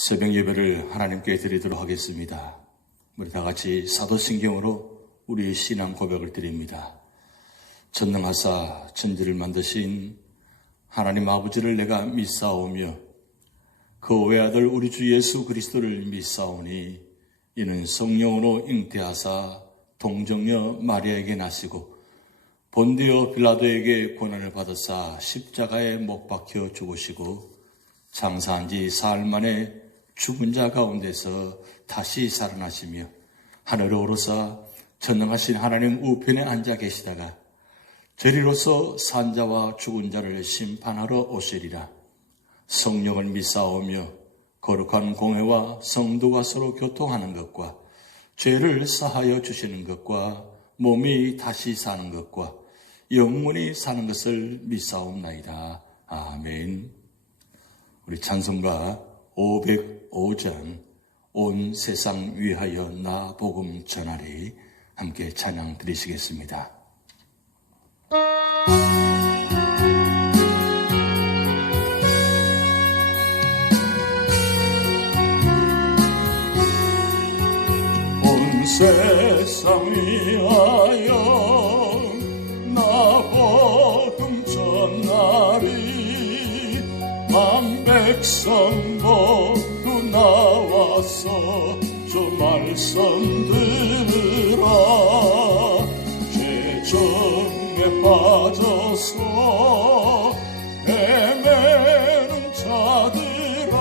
새벽 예배를 하나님께 드리도록 하겠습니다. 우리 다 같이 사도신경으로 우리 신앙 고백을 드립니다. 전능하사 천지를 만드신 하나님 아버지를 내가 믿사오며 그 외아들 우리 주 예수 그리스도를 믿사오니 이는 성령으로 잉태하사 동정녀 마리아에게 나시고 본디오 빌라도에게 고난을 받으사 십자가에 못 박혀 죽으시고 장사한 지 사흘 만에 죽은 자 가운데서 다시 살아나시며 하늘에 오르사 전능하신 하나님 우편에 앉아 계시다가 저리로서 산자와 죽은 자를 심판하러 오시리라. 성령을 믿사오며 거룩한 공회와 성도가 서로 교통하는 것과 죄를 사하여 주시는 것과 몸이 다시 사는 것과 영원히 사는 것을 믿사옵나이다. 아멘. 우리 찬송가 505장 온 세상 위하여 나 복음 전하리 함께 찬양 드리시겠습니다. 온 세상 위하여 나 복음 전하리 만 백성 모두 나와서 주 말씀 들으라. 죄정에 빠져서 헤매는 자들아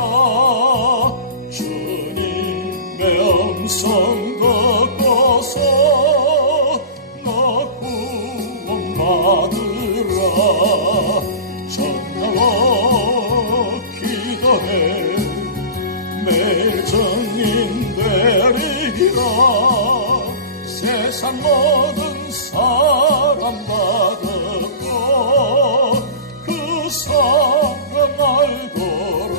주님의 음성 듣고서 너 구원 받으라. 전하고 기도해 매일 증인 되리라. 세상 모든 사람 다 듣고 그 사랑 알도록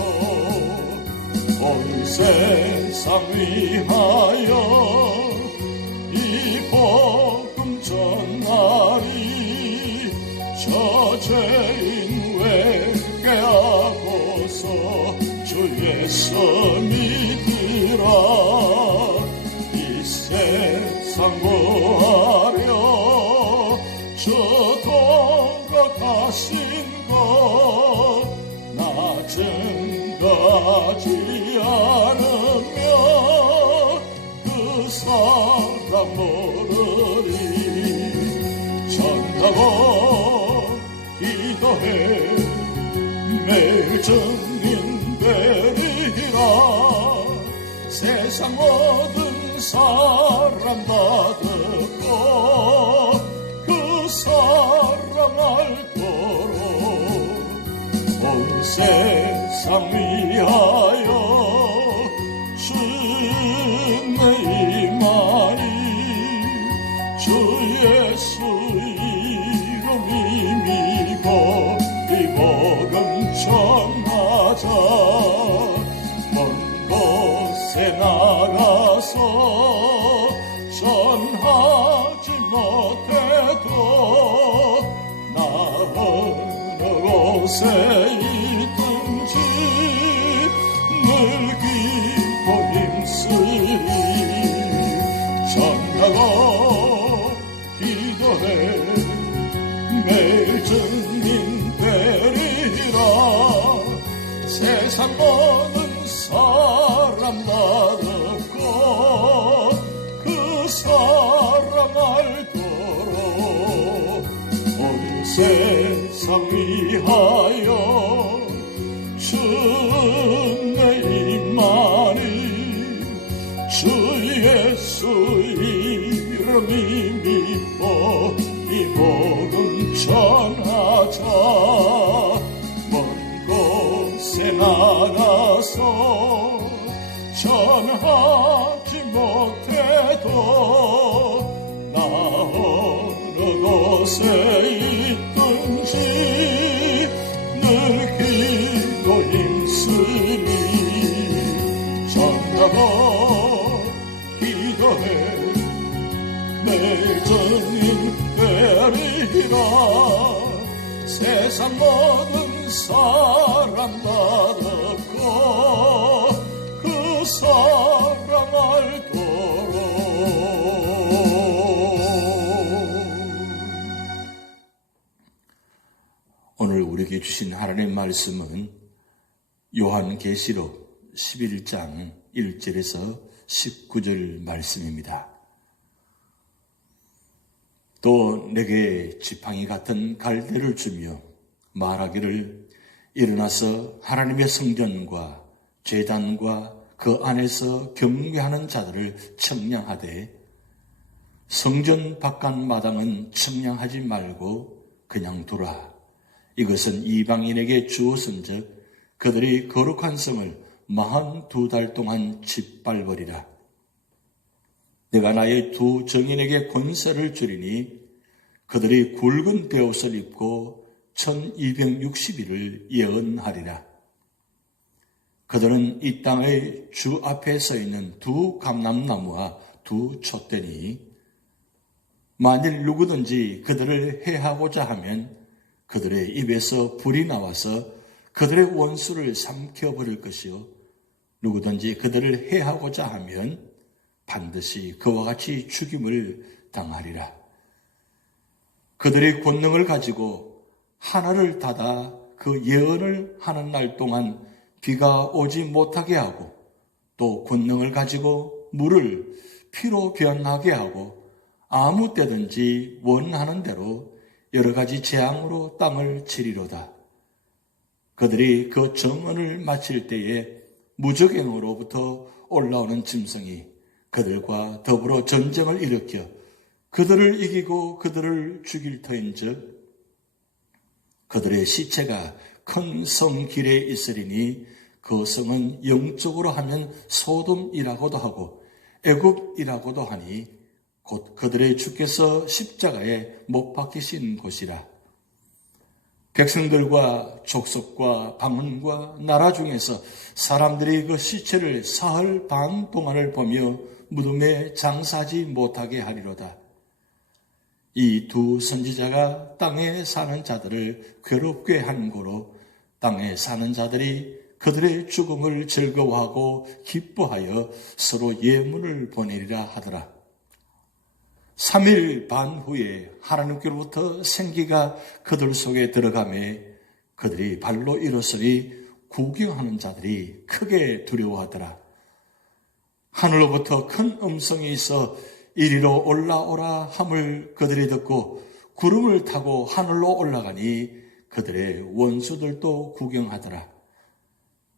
온 세상 위하여 이 복음 전하리. 저 죄인 회개하고서 주 예수 믿으라. 이 세상 구하려 주 돌아가신 것 나 증거하지 않으며 그 사랑 모르리. 전하고 기도해 매일 증인 되리라. 세상 모든 사람 다 듣고 그 사랑 알도록 온 세상 위하여 주의 임하니. 주 예수 이름 믿고 이 복음 전하자. 먼 곳에 나가서 전하지 못해도 나 어느 곳에 있든지 늘 기도 힘쓰리. 전하고 기도해 매일 증인 되리라. 세상 모든 사람 다 듣고 그 사랑 알도록 온 세상 위하여 주의 임하니. 주 예수 이름이 믿고 이 복음 전하자. 먼 곳에 나가서 전하지 못해도 나 어느 곳에 있든지 늘 기도 힘쓰리. 전하고 기도해 매일 증인 되리라. 세상 모든 사람 다 듣고 우리에게 주신 하나님의 말씀은 요한계시록 11장 1절에서 19절 말씀입니다. 또 내게 지팡이 같은 갈대를 주며 말하기를 일어나서 하나님의 성전과 제단과 그 안에서 경배하는 자들을 청량하되 성전 바깥 마당은 청량하지 말고 그냥 두라. 이것은 이방인에게 주었은즉 그들이 거룩한 성을 42달 동안 짓밟으리라. 내가 나의 두 정인에게 권세를 주리니 그들이 굵은 베옷을 입고 1260일을 예언하리라. 그들은 이 땅의 주 앞에 서 있는 두 감람나무와 두 촛대니 만일 누구든지 그들을 해하고자 하면 그들의 입에서 불이 나와서 그들의 원수를 삼켜버릴 것이요 누구든지 그들을 해하고자 하면 반드시 그와 같이 죽임을 당하리라. 그들의 권능을 가지고 하늘을 닫아 그 예언을 하는 날 동안 비가 오지 못하게 하고 또 권능을 가지고 물을 피로 변하게 하고 아무 때든지 원하는 대로 여러 가지 재앙으로 땅을 치리로다. 그들이 그 정언을 마칠 때에 무적행으로부터 올라오는 짐승이 그들과 더불어 전쟁을 일으켜 그들을 이기고 그들을 죽일 터인즉 그들의 시체가 큰 성 길에 있으리니 그 성은 영적으로 하면 소돔이라고도 하고 애굽이라고도 하니 곧 그들의 주께서 십자가에 못 박히신 곳이라. 백성들과 족속과 방언과 나라 중에서 사람들이 그 시체를 사흘 반 동안을 보며 무덤에 장사하지 못하게 하리로다. 이 두 선지자가 땅에 사는 자들을 괴롭게 한 고로 땅에 사는 자들이 그들의 죽음을 즐거워하고 기뻐하여 서로 예문을 보내리라 하더라. 3일 반 후에 하나님께로부터 생기가 그들 속에 들어가매 그들이 발로 일어서니 구경하는 자들이 크게 두려워하더라. 하늘로부터 큰 음성이 있어 이리로 올라오라 함을 그들이 듣고 구름을 타고 하늘로 올라가니 그들의 원수들도 구경하더라.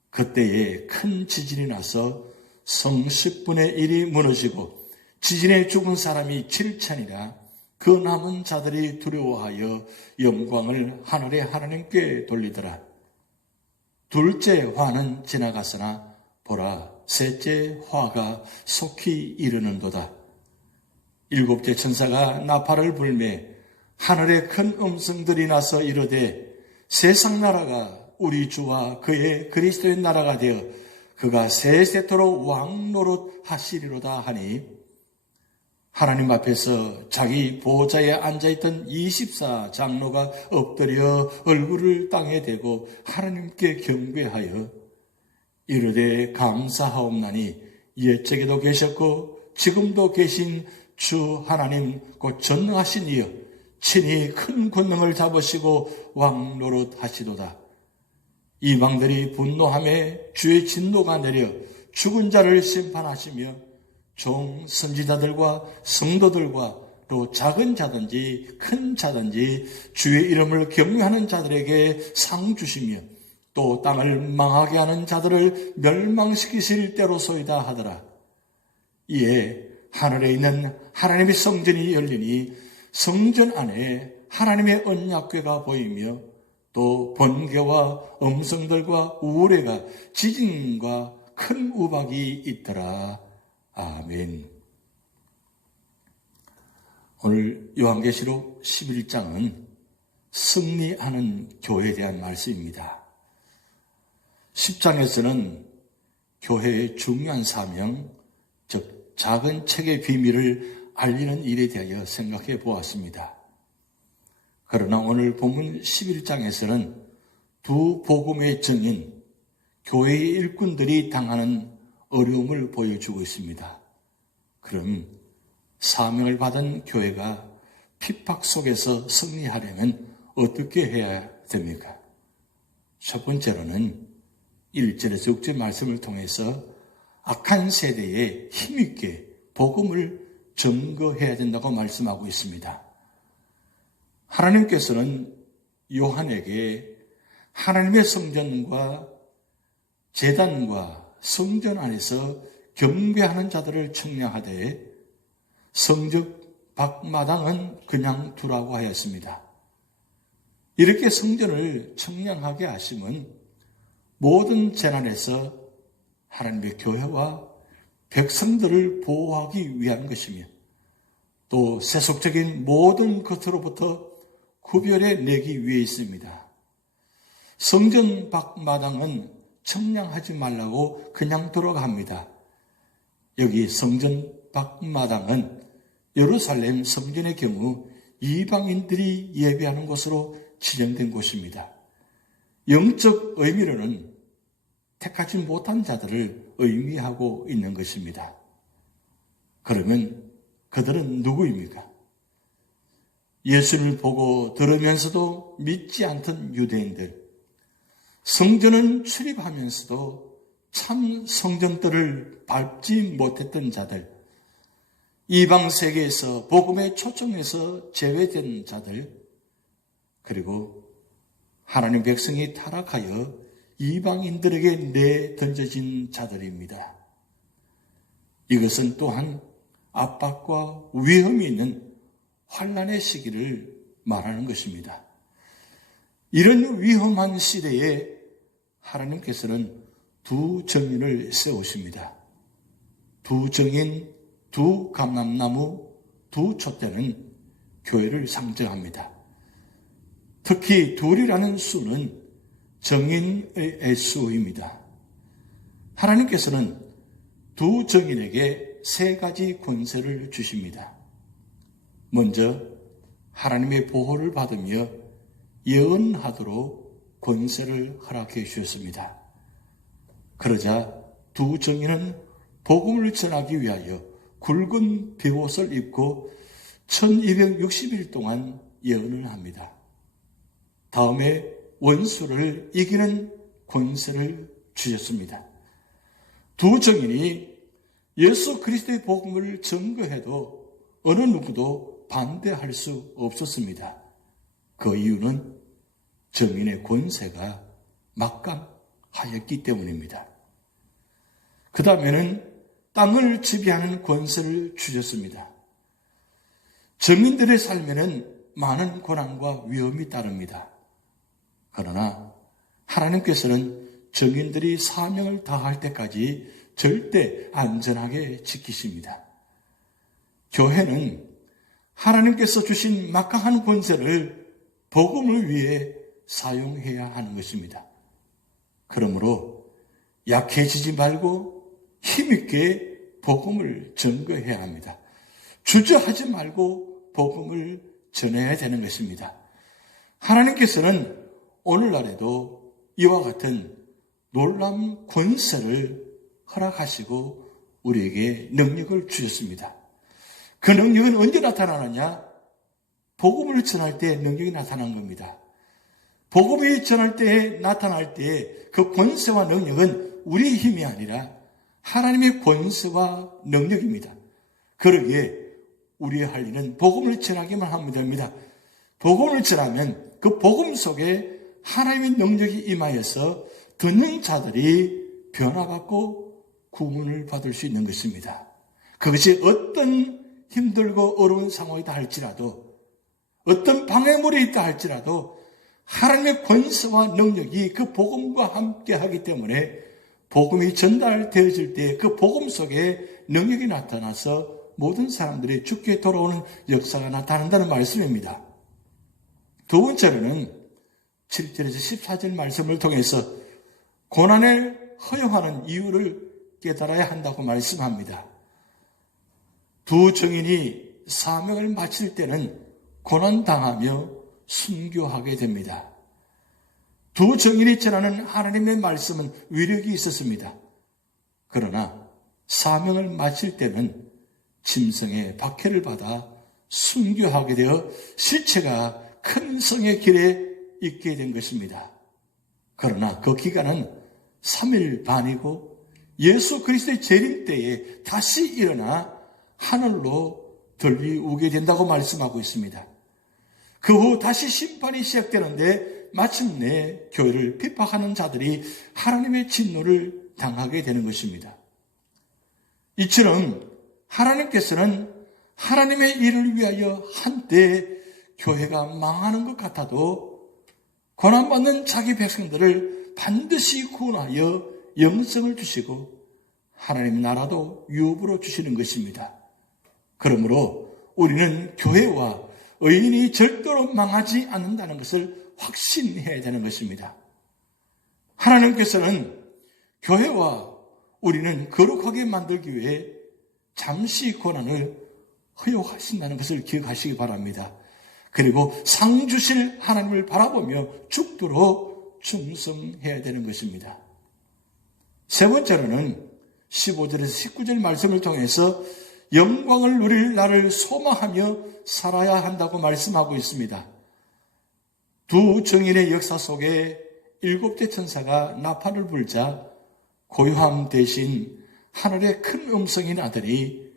그때에 큰 지진이 나서 성 10분의 1이 무너지고 지진에 죽은 사람이 7천이라 그 남은 자들이 두려워하여 영광을 하늘의 하나님께 돌리더라. 둘째 화는 지나갔으나 보라 셋째 화가 속히 이르는도다. 일곱째 천사가 나팔을 불매 하늘에 큰 음성들이 나서 이르되 세상 나라가 우리 주와 그의 그리스도의 나라가 되어 그가 세세토록 왕노릇 하시리로다 하니 하나님 앞에서 자기 보호자에 앉아있던 24장로가 엎드려 얼굴을 땅에 대고 하나님께 경배하여 이르되 감사하옵나니 옛적에도 계셨고 지금도 계신 주 하나님 곧 전능하신 이여 친히 큰 권능을 잡으시고 왕노릇 하시도다. 이방들이 분노하며 주의 진노가 내려 죽은 자를 심판하시며 종 선지자들과 성도들과 또 작은 자든지 큰 자든지 주의 이름을 경외하는 자들에게 상 주시며 또 땅을 망하게 하는 자들을 멸망시키실 때로소이다 하더라. 이에 하늘에 있는 하나님의 성전이 열리니 성전 안에 하나님의 언약궤가 보이며 또 번개와 음성들과 우레가 지진과 큰 우박이 있더라. 아멘. 오늘 요한계시록 11장은 승리하는 교회에 대한 말씀입니다. 10장에서는 교회의 중요한 사명, 즉 작은 책의 비밀을 알리는 일에 대하여 생각해 보았습니다. 그러나 오늘 본문 11장에서는 두 복음의 증인, 교회의 일꾼들이 당하는 어려움을 보여주고 있습니다. 그럼 사명을 받은 교회가 핍박 속에서 승리하려면 어떻게 해야 됩니까? 첫 번째로는 1절에서 6절 말씀을 통해서 악한 세대에 힘있게 복음을 증거해야 된다고 말씀하고 있습니다. 하나님께서는 요한에게 하나님의 성전과 제단과 성전 안에서 경배하는 자들을 청량하되 성적 밖마당은 그냥 두라고 하였습니다. 이렇게 성전을 청량하게 하심은 모든 재난에서 하나님의 교회와 백성들을 보호하기 위한 것이며 또 세속적인 모든 것으로부터 구별해 내기 위해 있습니다. 성전 밖마당은 청량하지 말라고 그냥 들어갑니다. 여기 성전 밖마당은 예루살렘 성전의 경우 이방인들이 예배하는 곳으로 지정된 곳입니다. 영적 의미로는 택하지 못한 자들을 의미하고 있는 것입니다. 그러면 그들은 누구입니까? 예수를 보고 들으면서도 믿지 않던 유대인들, 성전은 출입하면서도 참 성전들을 밟지 못했던 자들, 이방 세계에서 복음의 초청에서 제외된 자들, 그리고 하나님 백성이 타락하여 이방인들에게 내던져진 자들입니다. 이것은 또한 압박과 위험이 있는 환난의 시기를 말하는 것입니다. 이런 위험한 시대에 하나님께서는 두 정인을 세우십니다. 두 정인, 두 감람나무, 두 촛대는 교회를 상징합니다. 특히 둘이라는 수는 정인의 수입니다. 하나님께서는 두 정인에게 세 가지 권세를 주십니다. 먼저 하나님의 보호를 받으며 예언하도록 권세를 허락해 주셨습니다. 그러자 두 정인은 복음을 전하기 위하여 굵은 베옷을 입고 1260일 동안 예언을 합니다. 다음에 원수를 이기는 권세를 주셨습니다. 두 정인이 예수 그리스도의 복음을 증거해도 어느 누구도 반대할 수 없었습니다. 그 이유는 정인의 권세가 막강하였기 때문입니다. 그 다음에는 땅을 지배하는 권세를 주셨습니다. 정인들의 삶에는 많은 고난과 위험이 따릅니다. 그러나 하나님께서는 정인들이 사명을 다할 때까지 절대 안전하게 지키십니다. 교회는 하나님께서 주신 막강한 권세를 복음을 위해 사용해야 하는 것입니다. 그러므로 약해지지 말고 힘있게 복음을 증거해야 합니다. 주저하지 말고 복음을 전해야 되는 것입니다. 하나님께서는 오늘날에도 이와 같은 놀라운 권세를 허락하시고 우리에게 능력을 주셨습니다. 그 능력은 언제 나타나느냐? 복음을 전할 때 능력이 나타난 겁니다. 복음이 전할 때 나타날 때 그 권세와 능력은 우리의 힘이 아니라 하나님의 권세와 능력입니다. 그러기에 우리의 할 일은 복음을 전하기만 하면 됩니다. 복음을 전하면 그 복음 속에 하나님의 능력이 임하여서 듣는 자들이 변화받고 구원을 받을 수 있는 것입니다. 그것이 어떤 힘들고 어려운 상황이다 할지라도, 어떤 방해물이 있다 할지라도 하나님의 권세와 능력이 그 복음과 함께 하기 때문에 복음이 전달되어질 때 그 복음 속에 능력이 나타나서 모든 사람들이 주께 돌아오는 역사가 나타난다는 말씀입니다. 두 번째로는 7절에서 14절 말씀을 통해서 고난을 허용하는 이유를 깨달아야 한다고 말씀합니다. 두 정인이 사명을 마칠 때는 고난당하며 순교하게 됩니다. 두 정인이 전하는 하나님의 말씀은 위력이 있었습니다. 그러나 사명을 마칠 때는 짐승의 박해를 받아 순교하게 되어 시체가 큰 성의 길에 있게 된 것입니다. 그러나 그 기간은 3일 반이고 예수 그리스도의 재림 때에 다시 일어나 하늘로 들리우게 된다고 말씀하고 있습니다. 그 후 다시 심판이 시작되는데 마침내 교회를 핍박하는 자들이 하나님의 진노를 당하게 되는 것입니다. 이처럼 하나님께서는 하나님의 일을 위하여 한때 교회가 망하는 것 같아도 고난받는 자기 백성들을 반드시 구원하여 영생을 주시고 하나님 나라도 유업으로 주시는 것입니다. 그러므로 우리는 교회와 의인이 절대로 망하지 않는다는 것을 확신해야 되는 것입니다. 하나님께서는 교회와 우리는 거룩하게 만들기 위해 잠시 고난을 허용하신다는 것을 기억하시기 바랍니다. 그리고 상 주실 하나님을 바라보며 죽도록 충성해야 되는 것입니다. 세 번째로는 15절에서 19절 말씀을 통해서 영광을 누릴 날을 소망하며 살아야 한다고 말씀하고 있습니다. 두 증인의 역사 속에 7대 천사가 나팔을 불자 고요함 대신 하늘의 큰 음성이 나더니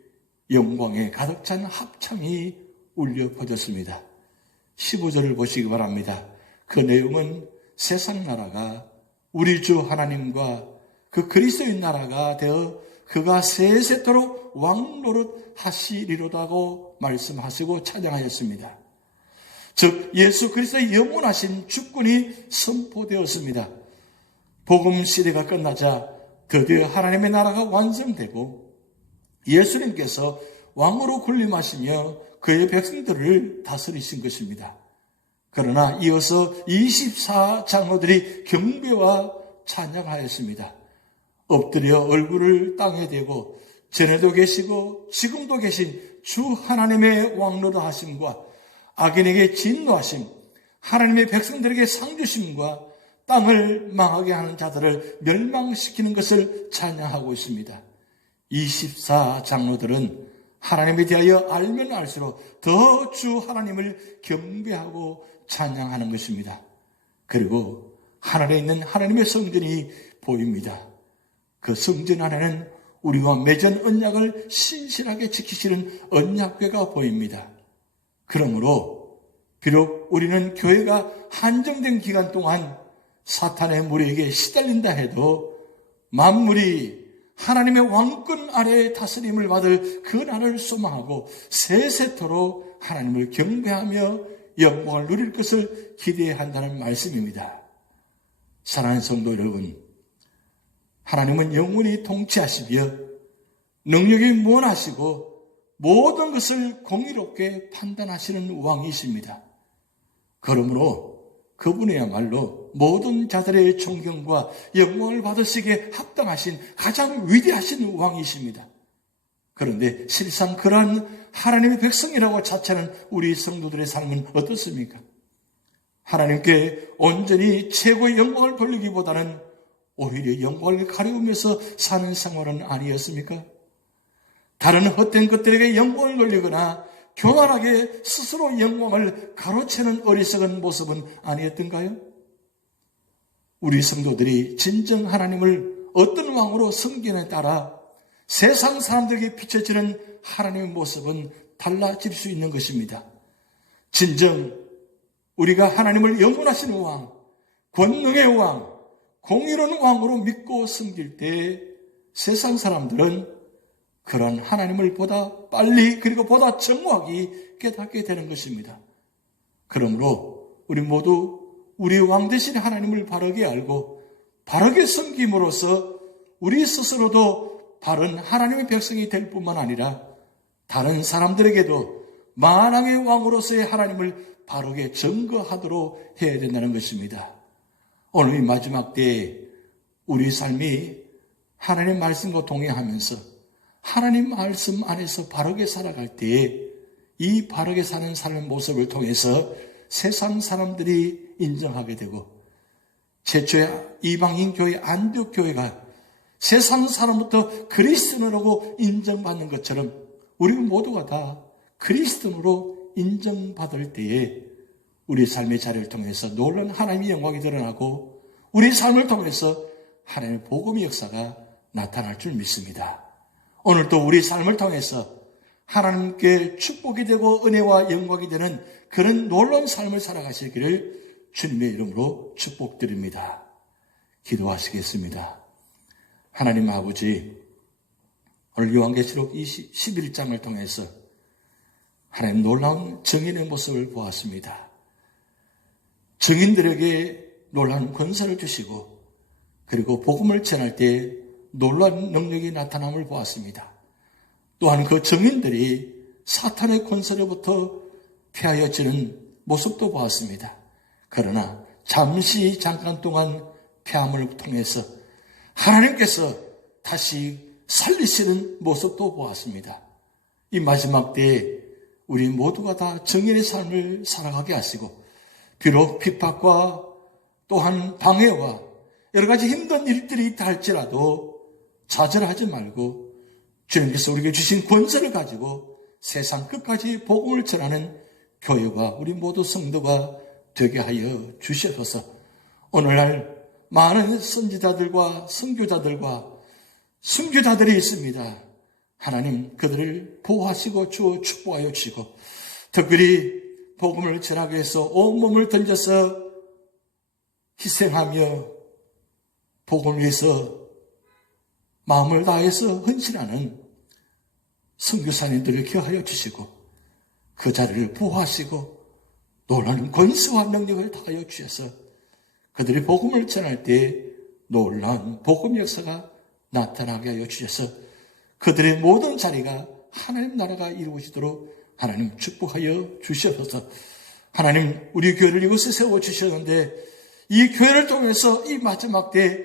영광에 가득 찬 합창이 울려 퍼졌습니다. 15절을 보시기 바랍니다. 그 내용은 세상 나라가 우리 주 하나님과 그 그리스도의 나라가 되어 그가 세세토록 왕노릇 하시리로다고 말씀하시고 찬양하였습니다. 즉 예수 그리스도의 영원하신 주권이 선포되었습니다. 복음 시대가 끝나자 드디어 하나님의 나라가 완성되고 예수님께서 왕으로 군림하시며 그의 백성들을 다스리신 것입니다. 그러나 이어서 24장로들이 경배와 찬양하였습니다. 엎드려 얼굴을 땅에 대고 전에도 계시고 지금도 계신 주 하나님의 왕노릇 하심과 악인에게 진노하심, 하나님의 백성들에게 상주심과 땅을 망하게 하는 자들을 멸망시키는 것을 찬양하고 있습니다. 24장로들은 하나님에 대하여 알면 알수록 더 주 하나님을 경배하고 찬양하는 것입니다. 그리고 하늘에 있는 하나님의 성전이 보입니다. 그 성전 안에는 우리와 맺은 언약을 신실하게 지키시는 언약궤가 보입니다. 그러므로 비록 우리는 교회가 한정된 기간 동안 사탄의 무리에게 시달린다 해도 만물이 하나님의 왕권 아래에 다스림을 받을 그 날을 소망하고 세세토록 하나님을 경배하며 영광을 누릴 것을 기대해야 한다는 말씀입니다. 사랑하는 성도 여러분, 하나님은 영원히 통치하시며 능력이 무한하시고 모든 것을 공의롭게 판단하시는 왕이십니다. 그러므로 그분이야말로 모든 자들의 존경과 영광을 받으시기에 합당하신 가장 위대하신 왕이십니다. 그런데 실상 그러한 하나님의 백성이라고 자처하는 우리 성도들의 삶은 어떻습니까? 하나님께 온전히 최고의 영광을 돌리기보다는 오히려 영광을 가려우면서 사는 생활은 아니었습니까? 다른 헛된 것들에게 영광을 돌리거나 교만하게 스스로 영광을 가로채는 어리석은 모습은 아니었던가요? 우리 성도들이 진정 하나님을 어떤 왕으로 섬기느냐에 따라 세상 사람들에게 비춰지는 하나님의 모습은 달라질 수 있는 것입니다. 진정 우리가 하나님을 영원하신 왕, 권능의 왕, 공의로운 왕으로 믿고 섬길 때 세상 사람들은 그런 하나님을 보다 빨리 그리고 보다 정확히 깨닫게 되는 것입니다. 그러므로 우리 모두 우리 왕 대신 하나님을 바르게 알고 바르게 섬김으로써 우리 스스로도 바른 하나님의 백성이 될 뿐만 아니라 다른 사람들에게도 만왕의 왕으로서의 하나님을 바르게 증거하도록 해야 된다는 것입니다. 오늘 이 마지막 때에 우리 삶이 하나님의 말씀과 동행하면서 하나님 말씀 안에서 바르게 살아갈 때에 이 바르게 사는 삶의 모습을 통해서 세상 사람들이 인정하게 되고 최초의 이방인 교회 안디옥 교회가 세상 사람부터 그리스도인으로 인정받는 것처럼 우리 모두가 다 그리스도인으로 인정받을 때에 우리 삶의 자리를 통해서 놀라운 하나님의 영광이 드러나고 우리 삶을 통해서 하나님의 복음의 역사가 나타날 줄 믿습니다. 오늘도 우리 삶을 통해서 하나님께 축복이 되고 은혜와 영광이 되는 그런 놀라운 삶을 살아가시기를 주님의 이름으로 축복드립니다. 기도하시겠습니다. 하나님 아버지, 오늘 요한계시록 11장을 통해서 하나님 놀라운 증인의 모습을 보았습니다. 증인들에게 놀라운 권세를 주시고 그리고 복음을 전할 때 놀라운 능력이 나타남을 보았습니다. 또한 그 증인들이 사탄의 권세로부터 피하여지는 모습도 보았습니다. 그러나 잠깐 동안 피함을 통해서 하나님께서 다시 살리시는 모습도 보았습니다. 이 마지막 때에 우리 모두가 다 증인의 삶을 살아가게 하시고 비록 핍박과 또한 방해와 여러 가지 힘든 일들이 있다 할지라도 좌절하지 말고 주님께서 우리에게 주신 권세를 가지고 세상 끝까지 복음을 전하는 교회와 우리 모두 성도가 되게 하여 주시옵소서. 오늘날 많은 선지자들과 선교자들과 순교자들이 있습니다. 하나님 그들을 보호하시고 주어 축복하여 주시고 특별히 복음을 전하기 위해서 온몸을 던져서 희생하며 복음을 위해서 마음을 다해서 헌신하는 선교사님들을 기억하여 주시고 그 자리를 보호하시고 놀라운 권세와 능력을 다하여 주셔서 그들이 복음을 전할 때 놀라운 복음 역사가 나타나게 하여 주셔서 그들의 모든 자리가 하나님 나라가 이루어지도록 하나님 축복하여 주시옵소서. 하나님 우리 교회를 이곳에 세워주셨는데 이 교회를 통해서 이 마지막 때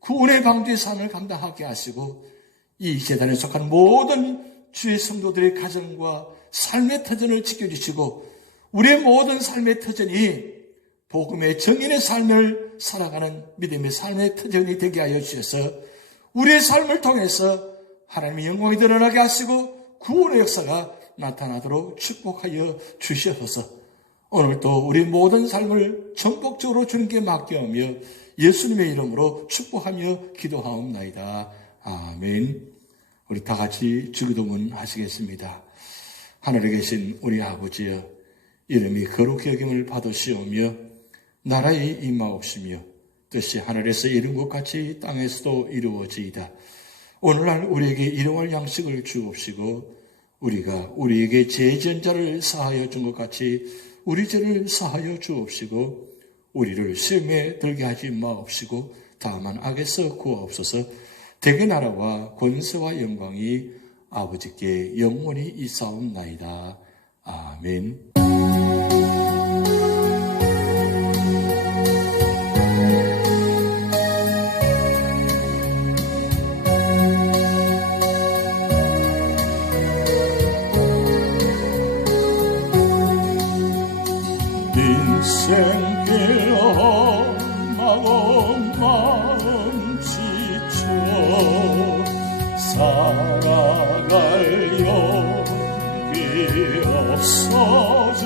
구원의 방주의 삶을 감당하게 하시고 이 재단에 속한 모든 주의 성도들의 가정과 삶의 터전을 지켜주시고 우리의 모든 삶의 터전이 복음의 정인의 삶을 살아가는 믿음의 삶의 터전이 되게 하여 주셔서 우리의 삶을 통해서 하나님의 영광이 드러나게 하시고 구원의 역사가 나타나도록 축복하여 주시옵소서. 오늘도 우리 모든 삶을 전폭적으로 주님께 맡겨오며 예수님의 이름으로 축복하며 기도하옵나이다. 아멘. 우리 다 같이 주기도문 하시겠습니다. 하늘에 계신 우리 아버지여, 이름이 거룩히 여김을 받으시오며 나라의 임하옵시며 뜻이 하늘에서 이룬 것 같이 땅에서도 이루어지이다. 오늘날 우리에게 일용할 양식을 주옵시고 우리가 우리에게 죄 지은 자를 사하여 준 것 같이 우리 죄를 사하여 주옵시고 우리를 시험에 들게 하지 마옵시고 다만 악에서 구하옵소서. 대개 나라와 권세와 영광이 아버지께 영원히 있사옵나이다. 아멘. 인생길 험하고 마음 지쳐 살아갈 용기 없어질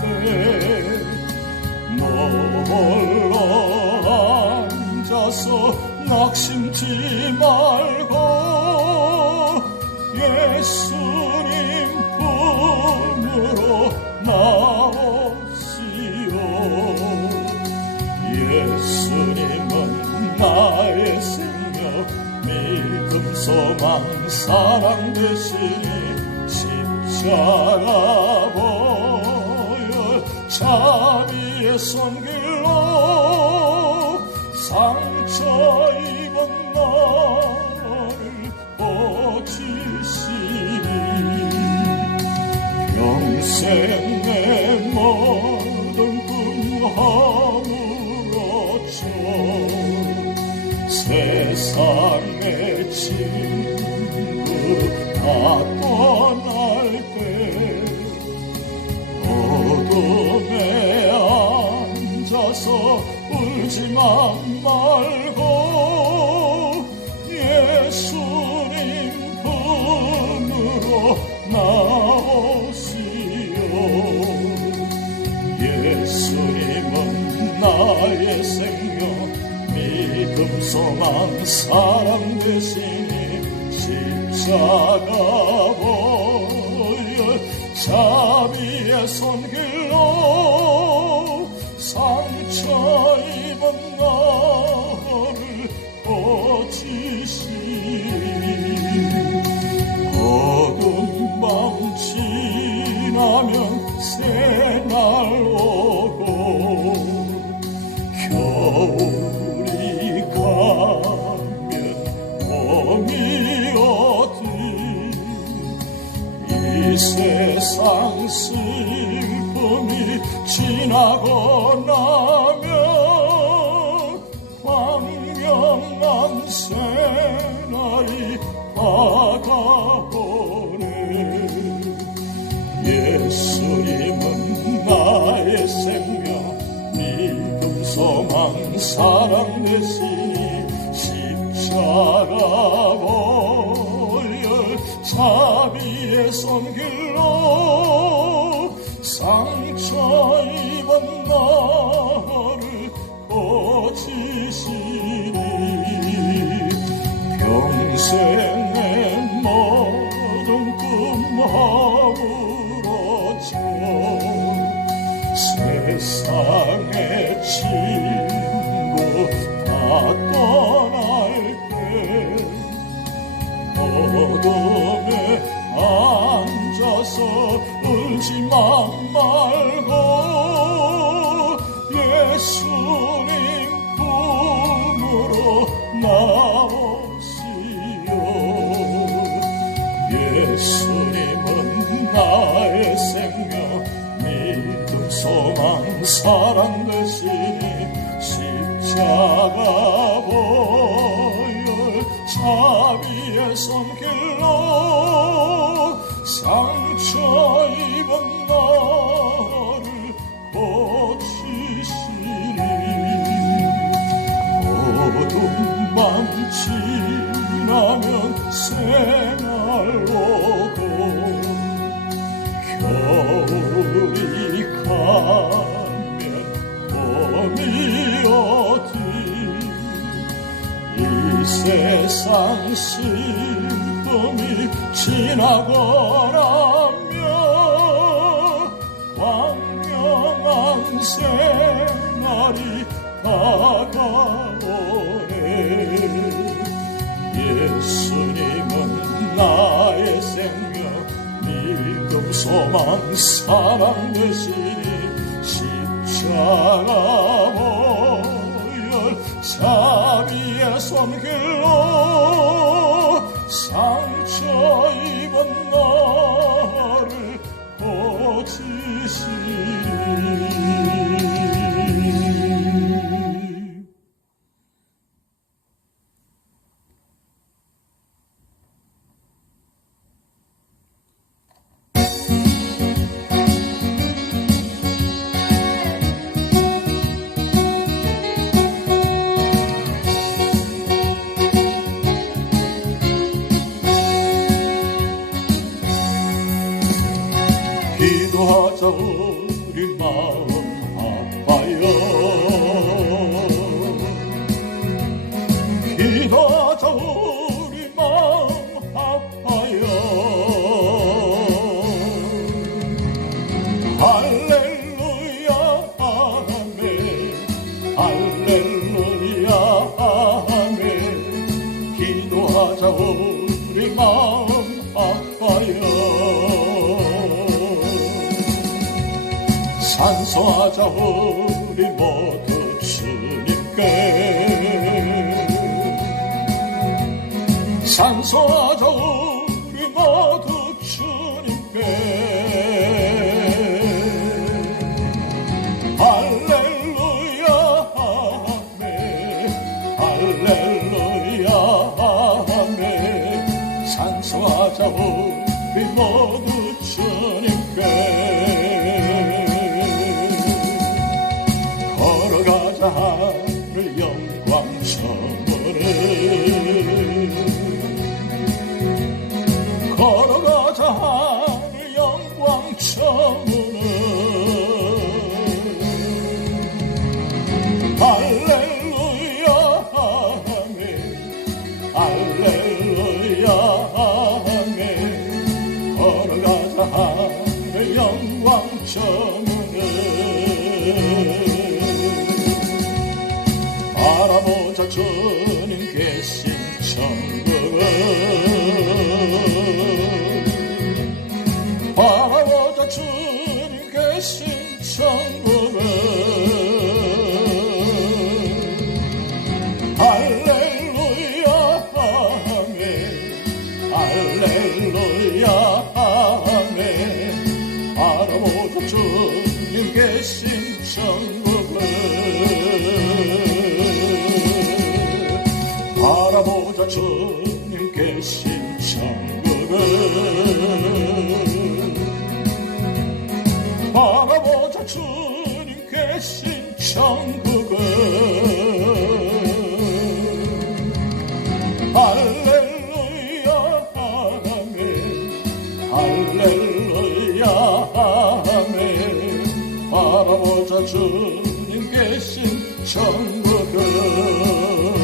때 홀로 앉아서 낙심치 말고 예수님 품으로 나오시오. 예수님은 나의 생명, 믿음, 소망, 사랑 되시니 십자가 보혈 자비의 손길로 상처 입은 나를 고치시니 평생 내 모든 꿈 허물었죠. 세상의 친구 다 떠날 때 어둠에 앉아서 울지만 말고 예수님 품으로 나오시오. 예수님은 나의 생명, 믿음 소망 사랑 되시니 십자가 보혈 자비의 손길로 상처 입은 나를 고치시니 어두운 밤 지나면 새날 오고 겨울이 가면 봄이 오듯 이 세상 슬픔이 지나고 나면 광명한 새날이 다가오네. 예수님은 나의 생명 믿음 소망 사랑 되시니 십자가 보혈 자비의 손길로 상처 입은 나를 고치시니 평생의 모든 꿈 허물어져 세상의 친구 다 떠날 때 어둠에 앉아서 울지만 말고 예수님 품으로 나오시오. 예수님은 나의 생명 믿음 소망 사랑 되시니 십자가 보혈 자비의 손길로 상처 입은 나를 고치시니 어두운 밤 지나면 새날 오고 겨울이 가면 봄이 오듯 이 세상 슬픔이 지나고 나면 광명한 새날이 다가오네. 예수님은 나의 생명 믿음 소망 사랑 되시니 십자가 보혈 자비의 손길로 상처 입은 나를 고치시니 기도하자 우리 마음 아파요. 기도하자 우리 마음 아파요. 할렐루야 아멘 할렐루야 아멘 기도하자 우리 마음 아파요. 찬송하자 우리 모두 주님께 찬송하자 우리 모두 주님께 할렐루야 아멘 할렐루야 아멘 찬송하자 우리 모두 주님께 하늘 영광 저물에 걸어가자 하늘 영광 저물에 할렐루야 바라보자 주님 계신 천국을 바라보자 주님 계신 천국을 할렐루야 아멘 할렐루야 아멘 바라보자 주님 계신 천국을